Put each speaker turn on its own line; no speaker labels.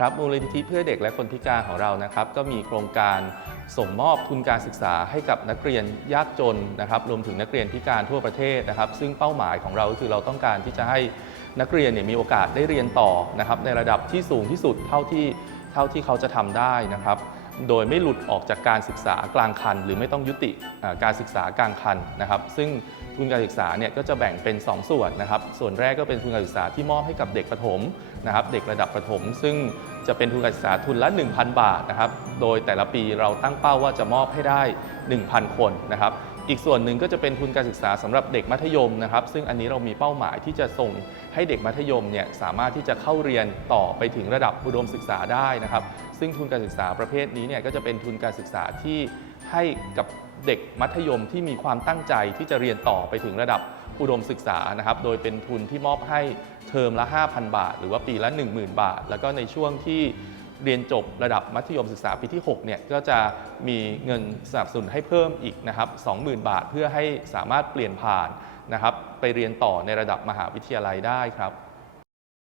ครับมูลนิธิเพื่อเด็กและคนพิการของเรานะครับก็มีโครงการส่งมอบทุนการศึกษาให้กับนักเรียนยากจนนะครับรวมถึงนักเรียนพิการทั่วประเทศนะครับ ซึ่งเป้าหมายของเราก็คือเราต้องการที่จะให้นักเรียนเนี่ยมีโอกาสได้เรียนต่อนะครับในระดับที่สูงที่สุดเท่าที่เท่าที่เขาจะทำได้นะครับ โดยไม่หลุดออกจากการศึกษากลางคัน หรือไม่ต้องยุติการศึกษากลางคันนะครับ ซึ่งทุนการศึกษาเนี่ยก็จะแบ่งเป็น 2 ส่วนนะครับ ส่วนแรกก็เป็นทุนการศึกษาที่มอบให้กับเด็กประถมนะครับ เด็กระดับประถม ซึ่งจะเป็นทุนการศึกษาทุนละ 1,000 บาทนะครับ โดยแต่ละปีเราตั้งเป้าว่าจะมอบให้ได้ 1,000 คนนะครับ อีกส่วนหนึ่งก็จะเป็นทุนการศึกษาสำหรับเด็กมัธยมนะครับ ซึ่งอันนี้เรามีเป้าหมายที่จะส่งให้เด็กมัธยมเนี่ยสามารถที่จะเข้าเรียนต่อไปถึงระดับอุดมศึกษาได้นะครับ ซึ่งทุนการศึกษาประเภทนี้เนี่ยก็จะเป็นทุนการศึกษาที่ให้กับเด็กมัธยมที่มีความตั้งใจที่จะเรียนต่อไปถึงระดับอุดมศึกษานะครับ โดยเป็นทุนที่มอบให้เทอมละ 5,000 บาท หรือว่าปีละ 10,000 บาท แล้วก็ในช่วงที่ เรียนจบระดับมัธยมศึกษาปีที่6เนี่ยก็จะมีเงินสนับสนุนให้เพิ่มอีกนะครับ20,000 บาทเพื่อให้สามารถเปลี่ยนผ่านนะครับไปเรียนต่อในระดับมหาวิทยาลัยได้ครับ